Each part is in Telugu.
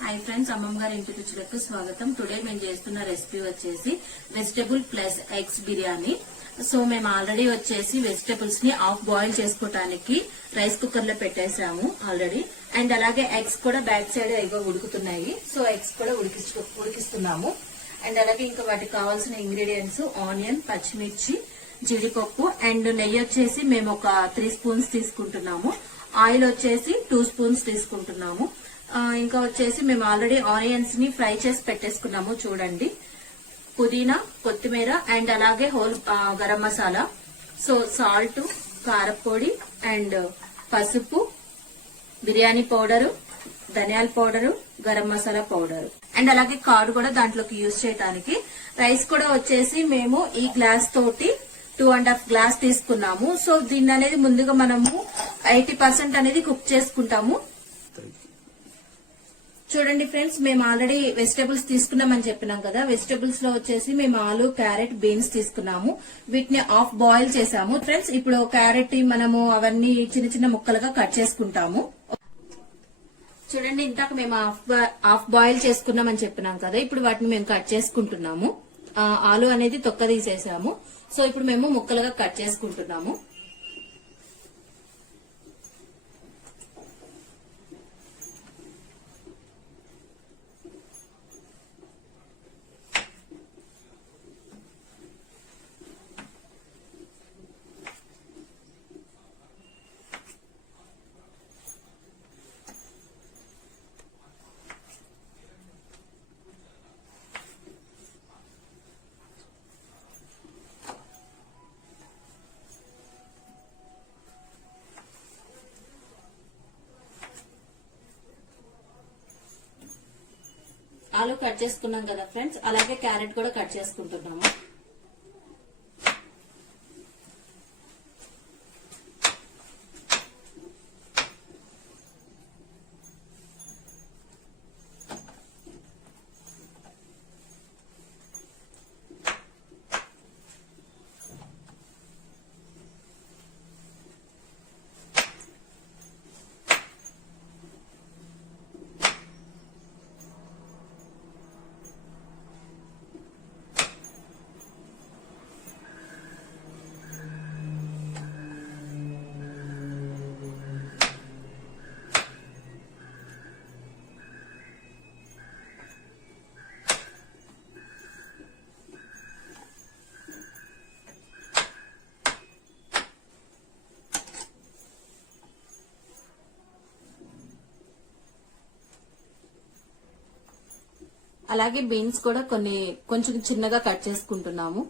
హాయ్ ఫ్రెండ్స్, అమ్మమ్మ గారి ఇంటి రుచులకు స్వాగతం. టుడే మేము చేస్తున్న రెసిపీ వచ్చేసి vegetable plus eggs biryani. So మేము ఆల్రెడీ వచ్చేసి వెజిటబుల్స్ ని హాఫ్ బాయిల్ చేసుకోవడానికి రైస్ కుక్కర్ లో పెట్టేసాము ఆల్రెడీ. అండ్ అలాగే ఎగ్స్ కూడా back side ego ఉడుకుతున్నాయి. So eggs కూడా ఉడికిస్తున్నాము. అండ్ అలాగే ఇంకా వాటికి కావాల్సిన ఇంగ్రీడియంట్స్ ఆనియన్, పచ్చిమిర్చి, జీడిపప్పు అండ్ నెయ్యి వచ్చేసి మేము ఒక 3 స్పూన్స్ తీసుకుంటున్నాము. ఆయిల్ వచ్చేసి 2 స్పూన్స్ తీసుకుంటున్నాము. ఇంకా వచ్చేసి మేము ఆల్రెడీ ఆనియన్స్ ని ఫ్రై చేసి పెట్టేసుకున్నాము చూడండి. పుదీనా, కొత్తిమీర అండ్ అలాగే whole garam masala. So salt, కారపొడి అండ్ పసుపు, బిర్యానీ పౌడరు, ధనియాల powder, garam masala powder and అలాగే కార్డ్ కూడా దాంట్లోకి యూజ్ చేయడానికి. రైస్ కూడా వచ్చేసి మేము ఈ గ్లాస్ తోటి 2.5 గ్లాస్ తీసుకున్నాము. సో దీన్ని అనేది ముందుగా మనము 80% అనేది కుక్ చేసుకుంటాము. చూడండి ఫ్రెండ్స్, మేము ఆల్రెడీ వెజిటబుల్స్ తీసుకున్నామని చెప్పినాం కదా. వెజిటబుల్స్ లో వచ్చేసి మేము ఆలు, క్యారెట్, బీన్స్ తీసుకున్నాము. వీటిని హాఫ్ బాయిల్ చేసాము. ఫ్రెండ్స్, ఇప్పుడు క్యారెట్ మనము అవన్నీ చిన్న చిన్న ముక్కలుగా కట్ చేసుకుంటాము. చూడండి, ఇందాక మేము హాఫ్ బాయిల్ చేసుకున్నామని చెప్పినాం కదా. ఇప్పుడు వాటిని మేము కట్ చేసుకుంటున్నాము. ఆలు అనేది తొక్క తీసేసాము. సో ఇప్పుడు మేము ముక్కలుగా కట్ చేసుకుంటున్నాము. ఆలు కట్ చేసుకున్నాం కదా ఫ్రెండ్స్, అలాగే క్యారెట్ కూడా కట్ చేసుకుంటున్నాము. అలాగే బీన్స్ కూడా కొంచెం చిన్నగా కట్ చేసుకుంటున్నాము.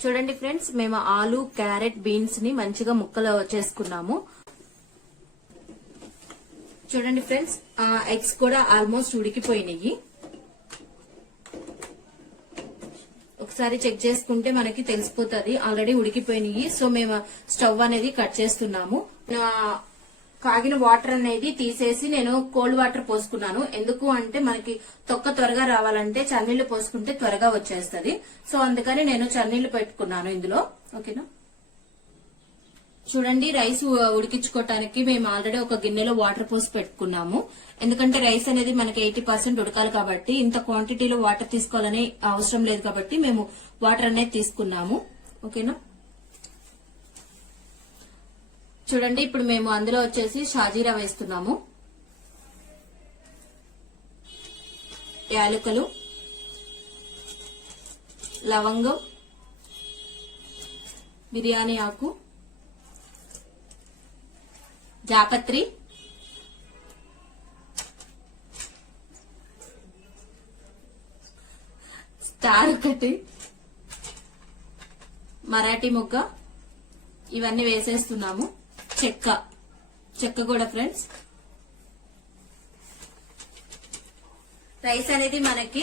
చూడండి ఫ్రెండ్స్, మేము ఆలు, క్యారెట్, బీన్స్ ని మంచిగా ముక్కలు చేసుకున్నాము. చూడండి ఫ్రెండ్స్, ఎగ్స్ కూడా ఆల్మోస్ట్ ఉడికిపోయినాయి. ఒకసారి చెక్ చేసుకుంటే మనకి తెలిసిపోతుంది ఆల్రెడీ ఉడికిపోయినాయి. సో మేము స్టవ్ అనేది కట్ చేస్తున్నాము. కాగిన వాటర్ అనేది తీసేసి నేను కోల్డ్ వాటర్ పోసుకున్నాను. ఎందుకు అంటే మనకి తొక్క త్వరగా రావాలంటే చన్నీళ్లు పోసుకుంటే త్వరగా వచ్చేస్తుంది. సో అందుకని నేను చన్నీళ్లు పెట్టుకున్నాను ఇందులో. ఓకేనా, చూడండి, రైస్ ఉడికించుకోవటానికి మేము ఆల్రెడీ ఒక గిన్నెలో వాటర్ పోసి పెట్టుకున్నాము. ఎందుకంటే రైస్ అనేది మనకి 80% ఉడకాలి కాబట్టి ఇంత క్వాంటిటీలో వాటర్ తీసుకోవాలని అవసరం లేదు కాబట్టి మేము వాటర్ అనేది తీసుకున్నాము. ఓకేనా, చూడండి, ఇప్పుడు మేము అందులో వచ్చేసి షాజీరా వేస్తున్నాము. యాలకులు, లవంగం, బిర్యానీ ఆకు, జాపత్రి, స్టార్ ఒకటి, మరాఠీ మొగ్గ, ఇవన్నీ వేసేస్తున్నాము. చెక్క కూడా ఫ్రెండ్స్. రైస్ అనేది మనకి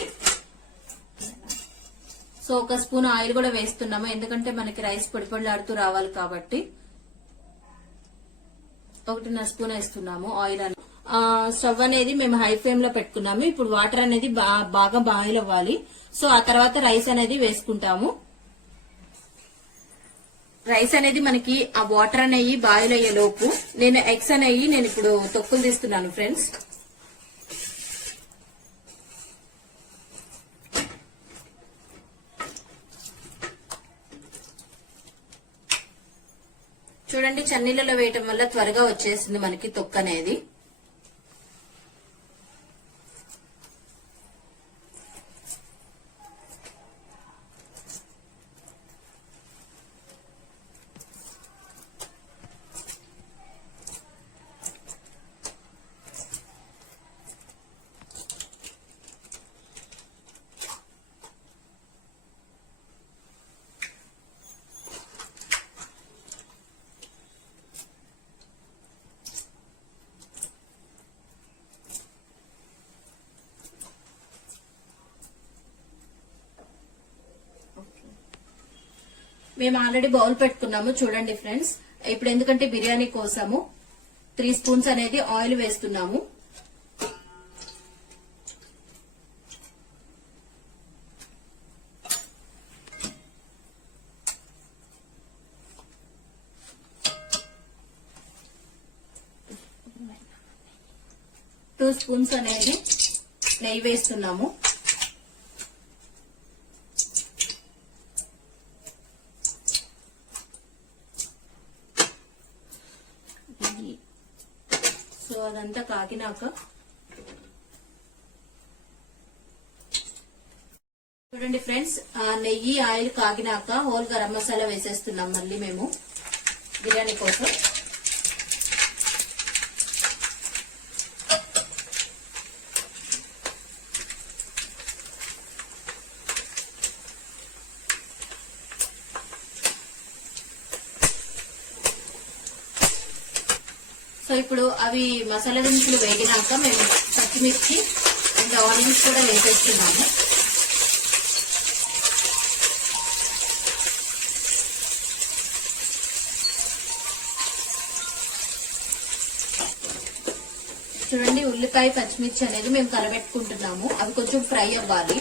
సో 1 స్పూన్ ఆయిల్ కూడా వేస్తున్నాము, ఎందుకంటే మనకి రైస్ పొడి పొడిలాడుతూ రావాలి కాబట్టి. 1.5 స్పూన్ వేస్తున్నాము ఆయిల్ అని. స్టవ్ అనేది మేము హై ఫ్లేమ్ లో పెట్టుకున్నాము. ఇప్పుడు వాటర్ అనేది బాగా బాయిల్ అవ్వాలి. సో ఆ తర్వాత రైస్ అనేది వేసుకుంటాము. రైస్ అనేది మనకి ఆ వాటర్ అనేవి బాయిల్ అయ్యే లోపు నేను ఎగ్స్ అనేవి నేను ఇప్పుడు తొక్కులు తీస్తున్నాను ఫ్రెండ్స్. చూడండి, చన్నీళ్ళలో వేయటం వల్ల త్వరగా వచ్చేసింది మనకి తొక్కు అనేది. మేము ఆల్రెడీ బౌల్ పెట్టుకున్నాము చూడండి ఫ్రెండ్స్. ఇప్పుడు ఎందుకంటే బిర్యానీ కోసము 3 స్పూన్స్ అనేది ఆయిల్ వేస్తున్నాము. టూ స్పూన్స్ అనేది నెయ్యి వేస్తున్నాము. సో అదంతా కాగినాక చూడండి ఫ్రెండ్స్, నెయ్యి ఆయిల్ కాగినాక హోల్ గరం మసాలా వేసేస్తున్నాం మళ్ళీ మేము బిర్యానీ కోసం. సో ఇప్పుడు అవి మసాలా దినుసులు వేగినాక మేము పచ్చిమిర్చి అండ్ ఆనియన్స్ కూడా వేసేస్తున్నాము. చూడండి, ఉల్లిపాయ పచ్చిమిర్చి అనేది మేము కలబెట్టుకుంటున్నాము. అవి కొంచెం ఫ్రై అవ్వాలి.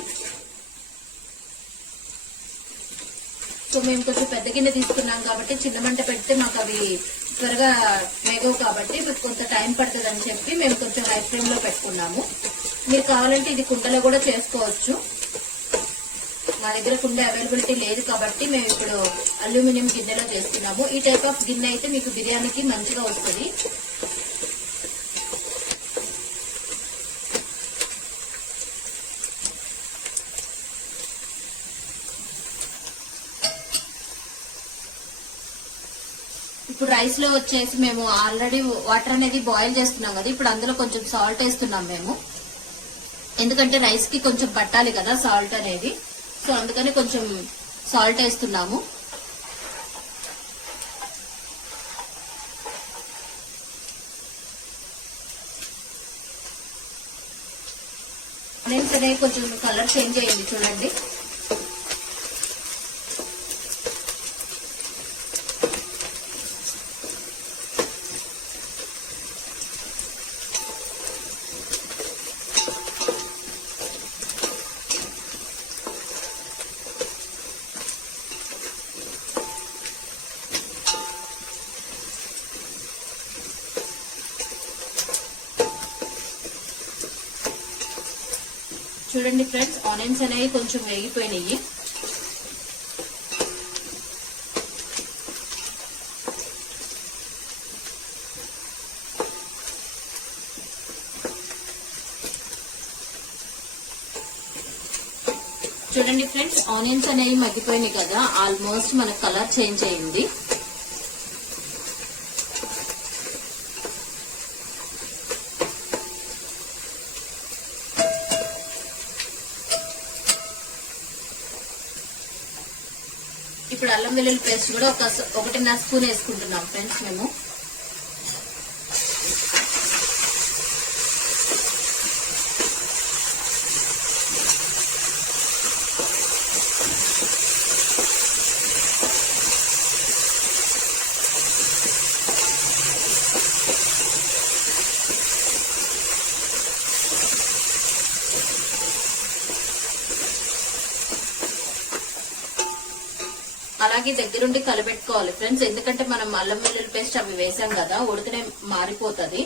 సో మేము కొంచెం పెద్ద గిన్నె తీసుకున్నాం కాబట్టి చిన్న మంట పెడితే మాకు అవి త్వరగా వేగవు కాబట్టి మీకు కొంత టైం పడుతుంది అని చెప్పి మేము కొంచెం హై ఫ్లేమ్ లో పెట్టుకున్నాము. మీరు కావాలంటే ఇది కుండలో కూడా చేసుకోవచ్చు. మా దగ్గర కుండ అవైలబిలిటీ లేదు కాబట్టి మేము ఇప్పుడు అల్యూమినియం గిన్నెలో చేస్తున్నాము. ఈ టైప్ ఆఫ్ గిన్నె అయితే మీకు బిర్యానీకి మంచిగా వస్తుంది. ఇప్పుడు రైస్ లో వచ్చేసి మేము ఆల్రెడీ వాటర్ అనేది బాయిల్ చేస్తున్నాం కదా, ఇప్పుడు అందులో కొంచెం సాల్ట్ వేస్తున్నాం మేము. ఎందుకంటే రైస్ కి కొంచెం పట్టాలి కదా సాల్ట్ అనేది, సో అందుకని కొంచెం సాల్ట్ వేస్తున్నాము. ఆనియన్స్ అనేవి కొంచెం కలర్ చేంజ్ అయ్యింది చూడండి. చూడండి ఫ్రెండ్స్, ఆనియన్స్ అనేవి కొంచెం వేగిపోయినాయి. చూడండి ఫ్రెండ్స్, ఆనియన్స్ అనేవి మగ్గిపోయినాయి కదా, ఆల్మోస్ట్ మన కలర్ చేంజ్ అయింది. ఇప్పుడు అల్లం వెల్లుల్లి పేస్ట్ కూడా 1.5 స్పూన్ వేసుకుంటున్నాం ఫ్రెండ్స్ మేము. అలాగే దగ్గరుండి కలబెట్టుకోవాలి ఫ్రెండ్స్, ఎందుకంటే మనం అల్లం వెల్లుల్లి పేస్ట్ అవి వేసాం కదా, ఉడికినే మారిపోతుంది.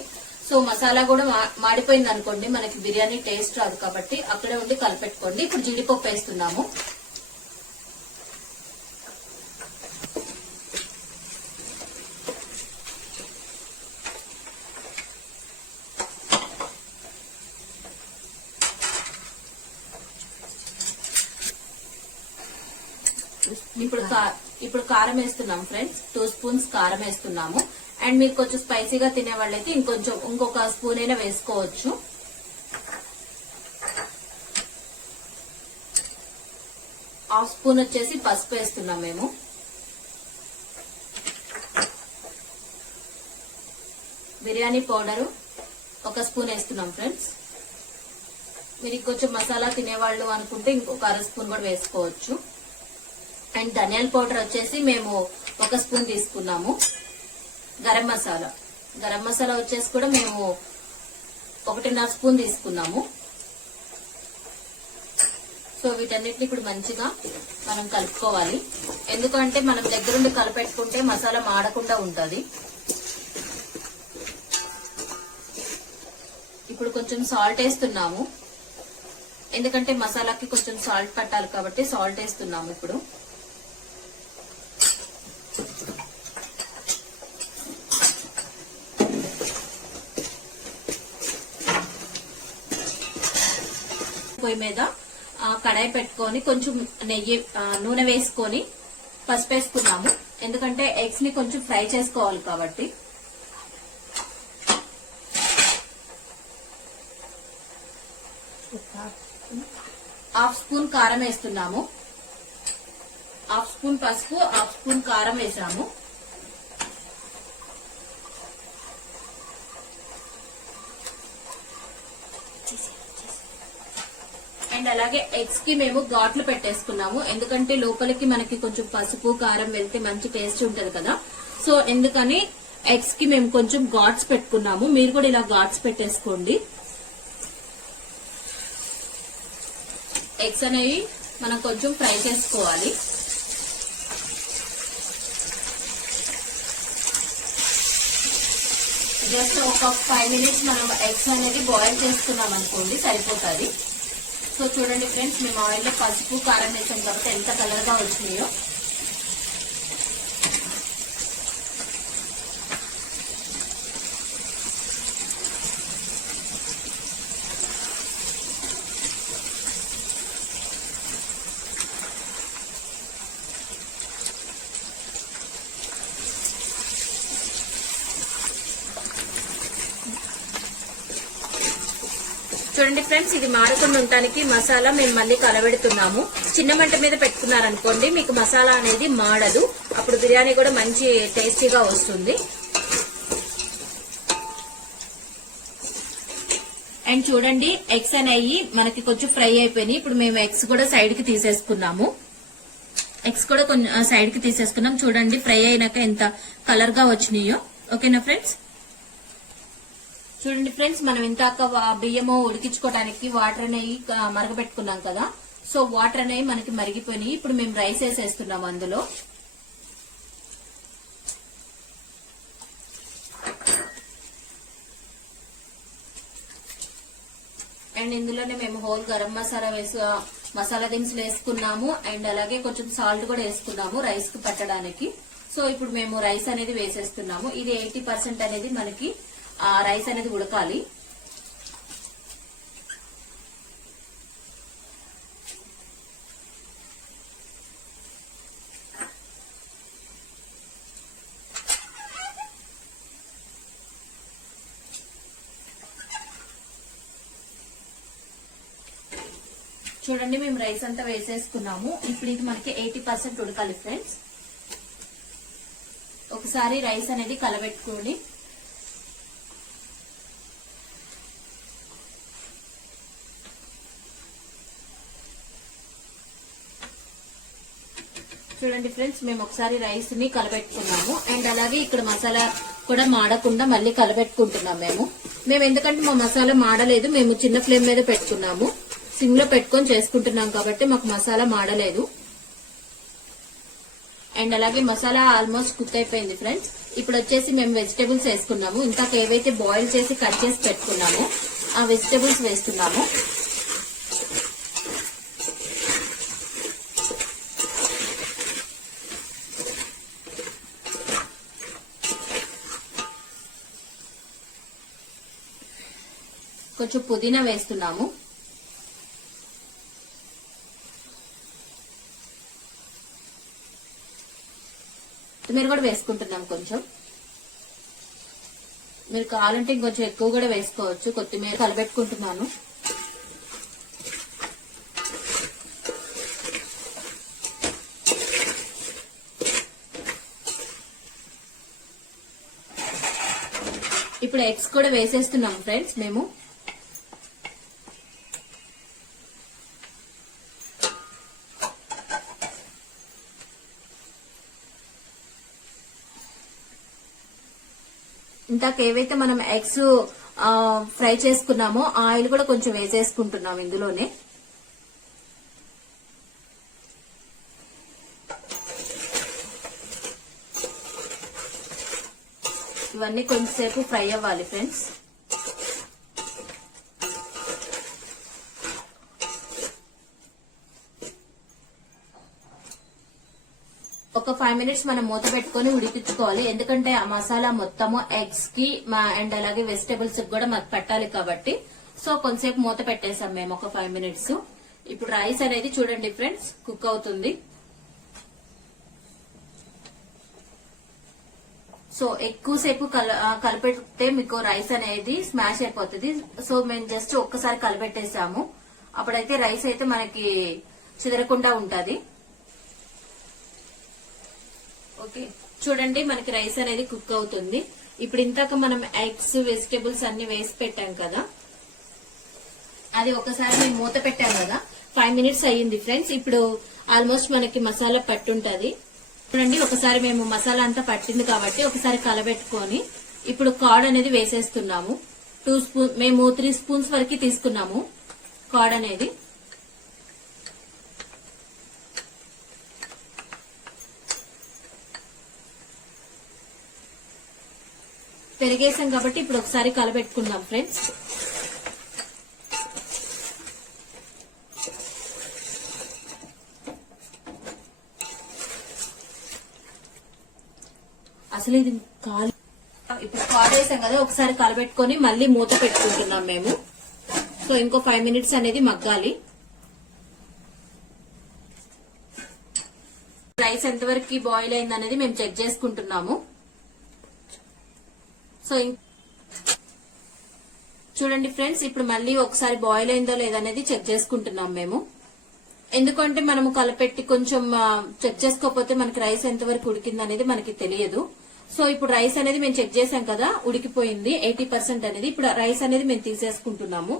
సో మసాలా కూడా మాడిపోయింది అనుకోండి మనకి బిర్యానీ టేస్ట్ రాదు, కాబట్టి అక్కడే ఉండి కలిపెట్టుకోండి. ఇప్పుడు జీడిపప్పు వేస్తున్నాము. ఇప్పుడు కారం వేస్తున్నాం ఫ్రెండ్స్, 2 స్పూన్స్ కారం వేస్తున్నాము. అండ్ మీరు కొంచెం స్పైసీగా తినే వాళ్ళైతే ఇంకొక స్పూన్ అయినా వేసుకోవచ్చు. హాఫ్ స్పూన్ వచ్చేసి పసుపు వేస్తున్నాం మేము. బిర్యానీ పౌడర్ 1 స్పూన్ వేస్తున్నాం ఫ్రెండ్స్. మీరు కొంచెం మసాలా తినేవాళ్ళు అనుకుంటే ఇంకొక 1/2 స్పూన్ కూడా వేసుకోవచ్చు. అండ్ ధనియాల పౌడర్ వచ్చేసి మేము 1 స్పూన్ తీసుకున్నాము. గరం మసాలా వచ్చేసి కూడా మేము 1.5 స్పూన్ తీసుకున్నాము. సో వీటన్నిటిని ఇప్పుడు మంచిగా మనం కలుపుకోవాలి, ఎందుకంటే మనం దగ్గరుండి కలిపెట్టుకుంటే మసాలా మాడకుండా ఉంటది. ఇప్పుడు కొంచెం సాల్ట్ వేస్తున్నాము, ఎందుకంటే మసాలాకి కొంచెం సాల్ట్ పట్టాలి కాబట్టి సాల్ట్ వేస్తున్నాము. ఇప్పుడు పొయ్యి మీద కడాయి పెట్టుకొని కొంచెం నూనె వేసుకొని పసుపు వేసుకున్నాము, ఎందుకంటే ఎగ్స్ ని కొంచెం ఫ్రై చేసుకోవాలి కాబట్టి. హాఫ్ స్పూన్ కారం వేస్తున్నాము. హాఫ్ స్పూన్ పసుపు, హాఫ్ స్పూన్ కారం వేసాము. అండ్ అలాగే ఎగ్స్ కి మేము ఘాట్లు పెట్టేసుకున్నాము, ఎందుకంటే లోపలికి మనకి కొంచెం పసుపు కారం వెళ్తే మంచి టేస్ట్ ఉంటది కదా. సో ఎందుకని ఎగ్స్ కి మేము కొంచెం ఘాట్స్ పెట్టుకున్నాము. మీరు కూడా ఇలా ఘాట్స్ పెట్టేసుకోండి. ఎగ్స్ అనేవి మనం కొంచెం ఫ్రై చేసుకోవాలి. జస్ట్ ఒక 5 మినిట్స్ మనం ఎగ్స్ అనేది బాయిల్ చేసుకున్నాం అనుకోండి, సరిపోతుంది. సో చూడండి ఫ్రెండ్స్, మేము ఆయిల్లో పసుపు కారం వేసాం కాబట్టి ఎంత కలర్ గా వచ్చినాయో. చూడండి ఫ్రెండ్స్, ఇది మాడకుండా ఉండటానికి మసాలా మేము మళ్ళీ కలబెడుతున్నాము. చిన్న మంట మీద పెట్టుకున్నారనుకోండి మీకు మసాలా అనేది మాడదు, అప్పుడు బిర్యానీ కూడా మంచి టేస్టీగా వస్తుంది. అండ్ చూడండి, ఎగ్స్ అనేవి మనకి కొంచెం ఫ్రై అయిపోయినాయి. ఇప్పుడు మేము ఎగ్స్ కూడా సైడ్ కి తీసేసుకున్నాము. ఎగ్స్ కూడా కొంచెం సైడ్ కి తీసేసుకున్నాం. చూడండి ఫ్రై అయినాక ఎంత కలర్ గా వచ్చినాయో. ఓకేనా ఫ్రెండ్స్? చూడండి ఫ్రెండ్స్, మనం ఇంతాక బియ్యము ఉడికించుకోవడానికి వాటర్ అనేవి మరగబెట్టుకున్నాం కదా. సో వాటర్ అనేవి మనకి మరిగిపోయినాయి. ఇప్పుడు మేము రైస్ వేసేస్తున్నాం అందులో. అండ్ ఇందులోనే మేము హోల్ గరం మసాలా మసాలా దినుసులు వేసుకున్నాము. అండ్ అలాగే కొంచెం సాల్ట్ కూడా వేసుకున్నాము రైస్ కు పెట్టడానికి. సో ఇప్పుడు మేము రైస్ అనేది వేసేస్తున్నాము. ఇది 80% అనేది మనకి రైస్ అనేది ఉడకాలి. చూడండి మేము రైస్ అంతా వేసేసుకున్నాము. ఇప్పుడు ఇది మనకి 80% ఉడకాలి ఫ్రెండ్స్. ఒకసారి రైస్ అనేది కలబెట్టుకోండి. చూడండి ఫ్రెండ్స్, మేము ఒకసారి రైస్ ని కలబెట్టుకున్నాము. అండ్ అలాగే ఇక్కడ మసాలా కూడా మాడకుండా మళ్ళీ కలబెట్టుకుంటున్నాం మేము ఎందుకంటే మా మసాలా మాడలేదు, మేము చిన్న ఫ్లేమ్ మీద పెట్టుకున్నాము, సిమ్ లో పెట్టుకొని చేసుకుంటున్నాం కాబట్టి మాకు మసాలా మాడలేదు. అండ్ అలాగే మసాలా ఆల్మోస్ట్ కుక్ అయిపోయింది ఫ్రెండ్స్. ఇప్పుడు వచ్చేసి మేము వెజిటేబుల్స్ వేసుకున్నాము. ఇందాక ఏవైతే బాయిల్ చేసి కట్ చేసి పెట్టుకున్నామో ఆ వెజిటేబుల్స్ వేస్తున్నాము. కొంచెం పుదీనా వేస్తున్నాము. కొత్తిమీర కూడా వేసుకుంటున్నాం. కొంచెం మీరు కావాలంటే ఇంకొంచెం ఎక్కువ కూడా వేసుకోవచ్చు. కొత్తిమీర కలబెట్టుకుంటున్నాను. ఇప్పుడు ఎగ్స్ కూడా వేసేస్తున్నాం ఫ్రెండ్స్ మేము. ఇందాక ఏవైతే మనం ఎగ్స్ ఫ్రై చేసుకున్నామో ఆయిల్ కూడా కొంచెం వేసేసుకుంటున్నాం ఇందులోనే. ఇవన్నీ కొంచెంసేపు ఫ్రై అవ్వాలి ఫ్రెండ్స్. ఒక 5 మినిట్స్ మనం మూత పెట్టుకుని ఉడికించుకోవాలి. ఎందుకంటే ఆ మసాలా మొత్తము ఎగ్స్ కి అండ్ అలాగే వెజిటేబుల్స్ కూడా మాకు పెట్టాలి కాబట్టి. సో కొంతసేపు మూత పెట్టేసాం మేము ఒక 5 మినిట్స్. ఇప్పుడు రైస్ అనేది చూడండి ఫ్రెండ్స్ కుక్ అవుతుంది. సో ఎక్కువసేపు కలిపెడితే మీకు రైస్ అనేది స్మాష్ అయిపోతుంది. సో మేము జస్ట్ ఒక్కసారి కలిపెట్టేసాము. అప్పుడైతే రైస్ అయితే మనకి చెదరకుండా ఉంటది. ఓకే, చూడండి మనకి రైస్ అనేది కుక్ అవుతుంది. ఇప్పుడు ఇందాక మనం ఎగ్స్ వెజిటేబుల్స్ అన్ని వేసి పెట్టాం కదా, అది ఒకసారి మేము మూత పెట్టాం కదా, 5 మినిట్స్ అయ్యింది ఫ్రెండ్స్. ఇప్పుడు ఆల్మోస్ట్ మనకి మసాలా పట్టుంటది. చూడండి ఒకసారి మేము మసాలా అంతా పట్టింది కాబట్టి ఒకసారి కలబెట్టుకొని ఇప్పుడు కార్డ్ అనేది వేసేస్తున్నాము. 2 స్పూన్ మేము 3 స్పూన్స్ వరకు తీసుకున్నాము కార్డ్ అనేది. పెరిగేసాం కాబట్టి ఇప్పుడు ఒకసారి కలబెట్టుకుందాం ఫ్రెండ్స్. అసలు ఇది ఇప్పుడు కార్డ్ వేసాం కదా, ఒకసారి కలబెట్టుకొని మళ్ళీ మూత పెట్టుకుంటున్నాం మేము. సో ఇంకో 5 మినిట్స్ అనేది మగ్గాలి. రైస్ ఎంతవరకు బాయిల్ అయింది అనేది మేము చెక్ చేసుకుంటున్నాము. సో చూడండి ఫ్రెండ్స్, ఇప్పుడు మళ్ళీ ఒకసారి బాయిల్ అయిందో లేదనేది చెక్ చేసుకుంటున్నాం మేము. ఎందుకంటే మనము కలపెట్టి కొంచెం చెక్ చేసుకోకపోతే మనకి రైస్ ఎంతవరకు ఉడికింది అనేది మనకి తెలియదు. సో ఇప్పుడు రైస్ అనేది మేము చెక్ చేసాం కదా, ఉడికిపోయింది 80% అనేది. ఇప్పుడు రైస్ అనేది మేము తీసేసుకుంటున్నాము.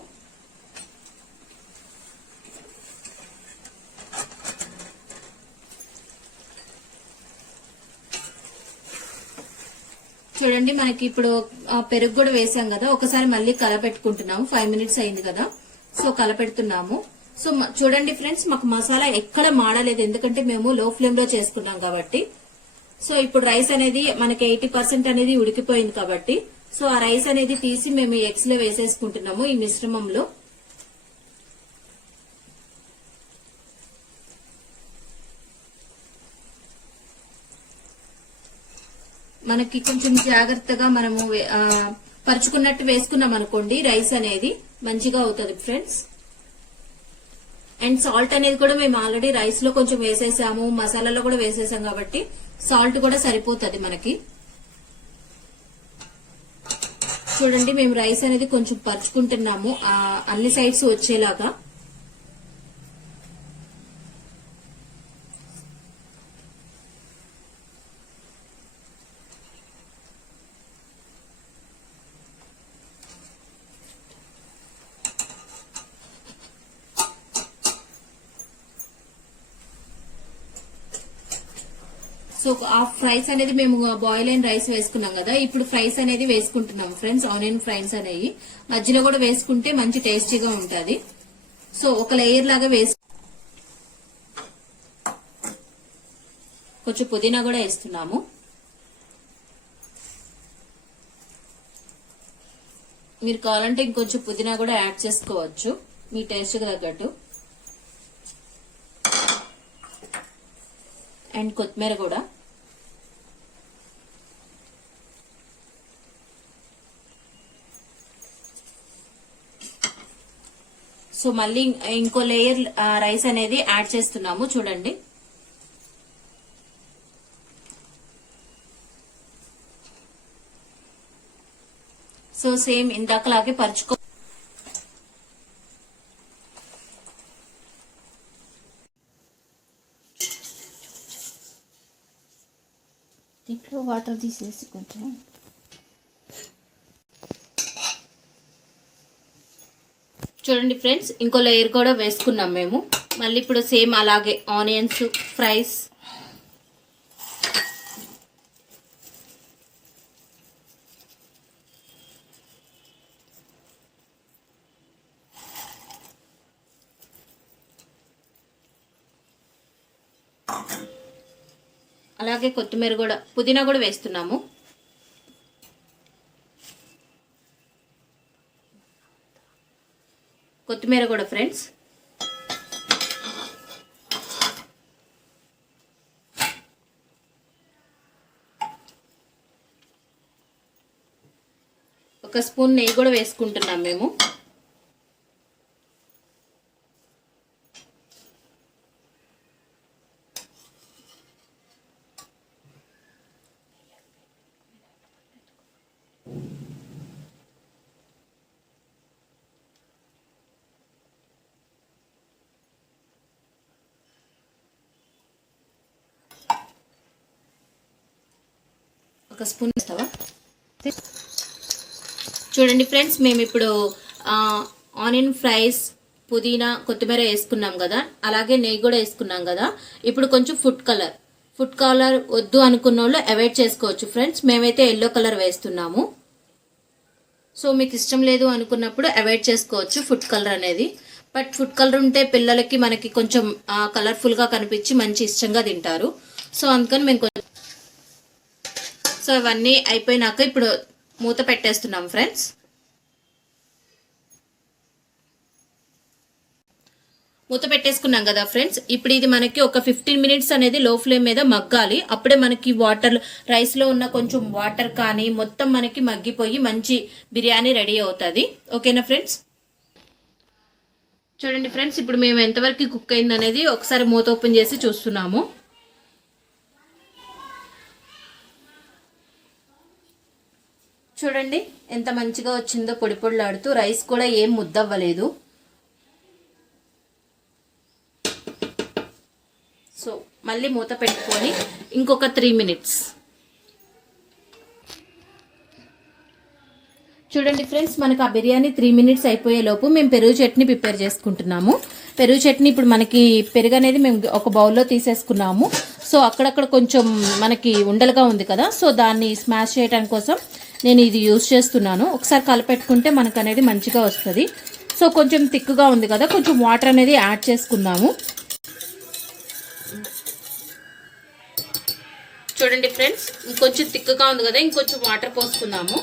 చూడండి మనకి ఇప్పుడు పెరుగు కూడా వేసాం కదా, ఒకసారి మళ్ళీ కలపెట్టుకుంటున్నాము. 5 మినిట్స్ అయింది కదా, సో కలపెడుతున్నాము. సో చూడండి ఫ్రెండ్స్, మాకు మసాలా ఎక్కడ మాడలేదు, ఎందుకంటే మేము లో ఫ్లేమ్ లో చేసుకున్నాం కాబట్టి. సో ఇప్పుడు రైస్ అనేది మనకి 80% అనేది ఉడికిపోయింది కాబట్టి, సో ఆ రైస్ అనేది తీసి మేము ఎగ్స్ లో వేసేసుకుంటున్నాము ఈ మిశ్రమంలో. మనకి కొంచెం జాగ్రత్తగా మనము పరుచుకున్నట్టు వేసుకున్నాం అనుకోండి, రైస్ అనేది మంచిగా అవుతుంది ఫ్రెండ్స్. అండ్ సాల్ట్ అనేది కూడా మేము ఆల్రెడీ రైస్ లో కొంచెం వేసేసాము, మసాలాలో కూడా వేసేసాం కాబట్టి సాల్ట్ కూడా సరిపోతుంది మనకి. చూడండి మేము రైస్ అనేది కొంచెం పరుచుకుంటున్నాము అన్ని సైడ్స్ వచ్చేలాగా. సో ఆ ఫ్రైస్ అనేది మేము బాయిల్ అయిన రైస్ వేసుకున్నాం కదా, ఇప్పుడు ఫ్రైస్ అనేది వేసుకుంటున్నాం ఫ్రెండ్స్. ఆనియన్ ఫ్రైస్ అనేవి మధ్యలో కూడా వేసుకుంటే మంచి టేస్టీగా ఉంటది. సో ఒక లేయర్ లాగా కొంచెం పుదీనా కూడా వేస్తున్నాము. మీరు కావాలంటే ఇంకొంచెం పుదీనా కూడా యాడ్ చేసుకోవచ్చు మీ టేస్ట్ తగ్గట్టు. అండ్ కొత్తిమీర కూడా. సో మళ్ళీ ఇంకో లేయర్ రైస్ అనేది యాడ్ చేస్తున్నాము చూడండి. సో సేమ్ ఇందాకలాగే పరుచుకో. దీంట్లో వాటర్ తీసేసి కొంచెం చూడండి ఫ్రెండ్స్, ఇంకో లేయర్ కూడా వేసుకున్నాం మేము. మళ్ళీ ఇప్పుడు సేమ్ అలాగే ఆనియన్స్ ఫ్రైస్. అలాగే కొత్తిమీర కూడా, పుదీనా కూడా వేస్తున్నాము. కొత్తిమీర కూడా ఫ్రెండ్స్. ఒక స్పూన్ నెయ్యి కూడా వేసుకుంటున్నాం మేము. ఒక స్పూన్ ఇస్తావా? చూడండి ఫ్రెండ్స్, మేము ఇప్పుడు ఆనియన్ ఫ్రైస్, పుదీనా, కొత్తిమీర వేసుకున్నాం కదా, అలాగే నెయ్యి కూడా వేసుకున్నాం కదా. ఇప్పుడు కొంచెం ఫుడ్ కలర్ వద్దు అనుకున్న వాళ్ళు అవాయిడ్ చేసుకోవచ్చు ఫ్రెండ్స్. మేమైతే ఎల్లో కలర్ వేస్తున్నాము. సో మీకు ఇష్టం లేదు అనుకున్నప్పుడు అవాయిడ్ చేసుకోవచ్చు ఫుడ్ కలర్ అనేది. బట్ ఫుడ్ కలర్ ఉంటే పిల్లలకి మనకి కొంచెం కలర్ఫుల్గా కనిపించి మంచి ఇష్టంగా తింటారు. సో అందుకని మేము సో ఇవన్నీ అయిపోయినాక ఇప్పుడు మూత పెట్టేస్తున్నాం ఫ్రెండ్స్. మూత పెట్టేసుకున్నాం కదా ఫ్రెండ్స్. ఇప్పుడు ఇది మనకి ఒక 15 మినిట్స్ అనేది లో ఫ్లేమ్ మీద మగ్గాలి. అప్పుడే మనకి వాటర్, రైస్లో ఉన్న కొంచెం వాటర్ కానీ మొత్తం మనకి మగ్గిపోయి మంచి బిర్యానీ రెడీ అవుతుంది. ఓకేనా ఫ్రెండ్స్? చూడండి ఫ్రెండ్స్, ఇప్పుడు మేము ఎంతవరకు కుక్ అయింది అనేది ఒకసారి మూత ఓపెన్ చేసి చూస్తున్నాము. చూడండి ఎంత మంచిగా వచ్చిందో, పొడి పొడిలాడుతూ. రైస్ కూడా ఏం ముద్దవ్వలేదు. సో మళ్ళీ మూత పెట్టుకొని ఇంకొక 3 మినిట్స్. చూడండి ఫ్రెండ్స్, మనకు ఆ బిర్యానీ 3 మినిట్స్ అయిపోయే లోపు మేము పెరుగు చట్నీ ప్రిపేర్ చేసుకుంటున్నాము. పెరుగు చట్నీ ఇప్పుడు మనకి పెరుగు అనేది మేము ఒక బౌల్లో తీసేసుకున్నాము. సో అక్కడక్కడ కొంచెం మనకి ఉండలుగా ఉంది కదా, సో దాన్ని స్మాష్ చేయడానికి కోసం నేను ఇది యూజ్ చేస్తున్నాను. ఒకసారి కలిపెట్టుకుంటే మనకు అనేది మంచిగా వస్తుంది. సో కొంచెం థిక్గా ఉంది కదా, కొంచెం వాటర్ అనేది యాడ్ చేసుకుందాము. చూడండి ఫ్రెండ్స్, ఇంకొంచెం థిక్గా ఉంది కదా, ఇంకొంచెం వాటర్ పోసుకుందాము.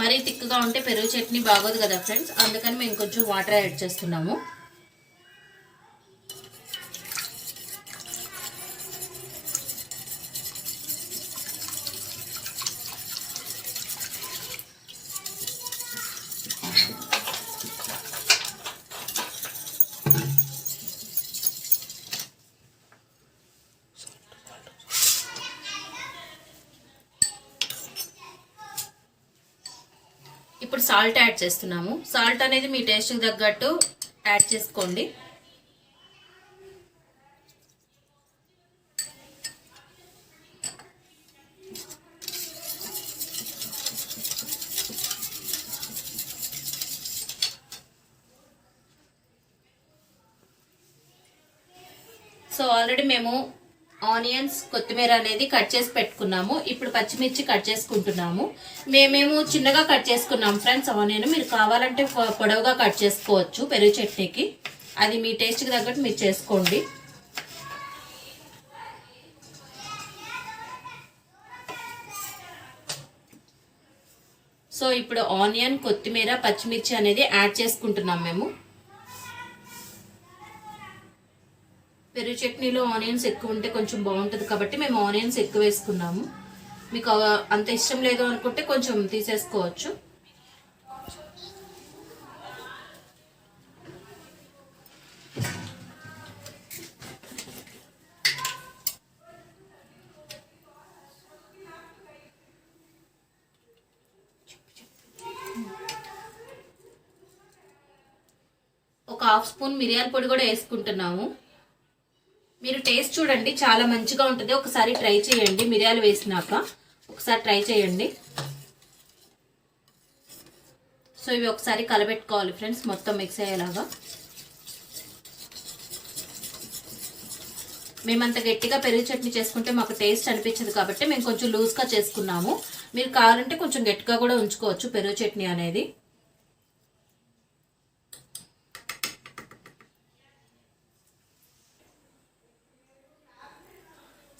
మరీ థిక్గా ఉంటే పెరుగు చట్నీ బాగోదు కదా ఫ్రెండ్స్, అందుకని మేము కొంచెం వాటర్ యాడ్ చేస్తున్నాము. ఇప్పుడు సాల్ట్ యాడ్ చేస్తున్నాము. సాల్ట్ అనేది మీ టేస్ట్కి తగ్గట్టు యాడ్ చేసుకోండి. సో ఆల్రెడీ మేము ఆనియన్స్ కొత్తిమీర అనేది కట్ చేసి పెట్టుకున్నాము. ఇప్పుడు పచ్చిమిర్చి కట్ చేసుకుంటున్నాము. మేమేమో చిన్నగా కట్ చేసుకున్నాం ఫ్రెండ్స్ ఆనియన్. మీరు కావాలంటే పొడవుగా కట్ చేసుకోవచ్చు పెరుగు చట్నీకి. అది మీ టేస్ట్కి తగ్గట్టు మీరు చేసుకోండి. సో ఇప్పుడు ఆనియన్ కొత్తిమీర పచ్చిమిర్చి అనేది యాడ్ చేసుకుంటున్నాం మేము. పెరుగు చట్నీలో ఆనియన్స్ ఎక్కువ ఉంటే కొంచెం బాగుంటుంది కాబట్టి మేము ఆనియన్స్ ఎక్కువ వేసుకున్నాము. మీకు అంత ఇష్టం లేదు అనుకుంటే కొంచెం తీసేసుకోవచ్చు. ఒక హాఫ్ స్పూన్ మిరియాల పొడి కూడా వేసుకుంటున్నాము. మీరు టేస్ట్ చూడండి, చాలా మంచిగా ఉంటుంది. ఒకసారి ట్రై చేయండి. మిరియాలు వేసినాక ఒకసారి ట్రై చేయండి. సో ఇవి ఒకసారి కలబెట్టుకోవాలి ఫ్రెండ్స్, మొత్తం మిక్స్ అయ్యేలాగా. మేమంత గట్టిగా పెరుగు చట్నీ చేసుకుంటే మాకు టేస్ట్ అనిపించదు కాబట్టి మేము కొంచెం లూజ్గా చేసుకున్నాము. మీరు కావాలంటే కొంచెం గట్టిగా కూడా ఉంచుకోవచ్చు పెరుగు చట్నీ అనేది.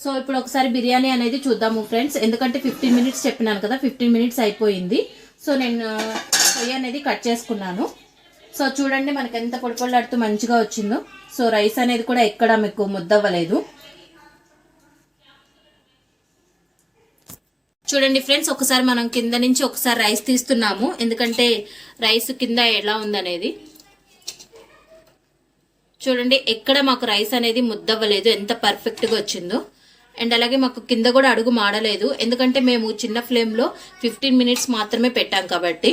సో ఇప్పుడు ఒకసారి బిర్యానీ అనేది చూద్దాము ఫ్రెండ్స్. ఎందుకంటే 15 మినిట్స్ చెప్పినాను కదా, 15 మినిట్స్ అయిపోయింది. సో నేను పొయ్యి అనేది కట్ చేసుకున్నాను. సో చూడండి మనకి ఎంత పొడి పొడిలాడుతూ మంచిగా వచ్చిందో. సో రైస్ అనేది కూడా ఎక్కడ మీకు ముద్దవ్వలేదు. చూడండి ఫ్రెండ్స్, ఒకసారి మనం కింద నుంచి ఒకసారి రైస్ తీస్తున్నాము. ఎందుకంటే రైస్ కింద ఎలా ఉందనేది చూడండి. ఎక్కడ మాకు రైస్ అనేది ముద్దవ్వలేదు, ఎంత పర్ఫెక్ట్గా వచ్చిందో. అండ్ అలాగే మాకు కింద కూడా అడుగు మాడలేదు, ఎందుకంటే మేము చిన్న ఫ్లేమ్లో 15 మినిట్స్ మాత్రమే పెట్టాం కాబట్టి.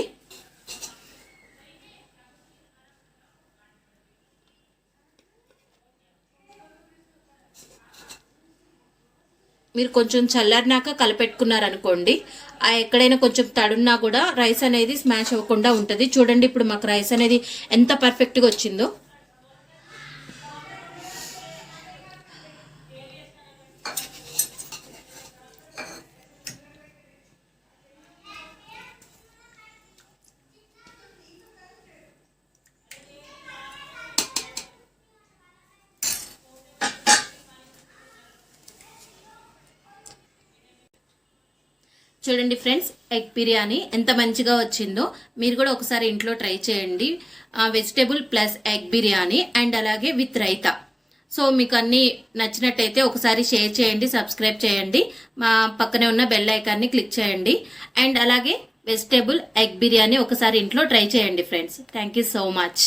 మీరు కొంచెం చల్లారినాక కలిపెట్టుకున్నారనుకోండి, ఎక్కడైనా కొంచెం తడున్నా కూడా రైస్ అనేది స్మాష్ అవ్వకుండా ఉంటుంది. చూడండి ఇప్పుడు మాకు రైస్ అనేది ఎంత పర్ఫెక్ట్గా వచ్చిందో. చూడండి ఫ్రెండ్స్, ఎగ్ బిర్యానీ ఎంత మంచిగా వచ్చిందో. మీరు కూడా ఒకసారి ఇంట్లో ట్రై చేయండి. Vegetable plus egg biryani and అలాగే విత్ రైతా. సో మీకు అన్నీ నచ్చినట్టయితే ఒకసారి షేర్ చేయండి, సబ్స్క్రైబ్ చేయండి, మా పక్కనే ఉన్న బెల్ ఐకాన్ని క్లిక్ చేయండి. అండ్ అలాగే వెజిటేబుల్ ఎగ్ బిర్యానీ ఒకసారి ఇంట్లో ట్రై చేయండి friends. Thank you so much.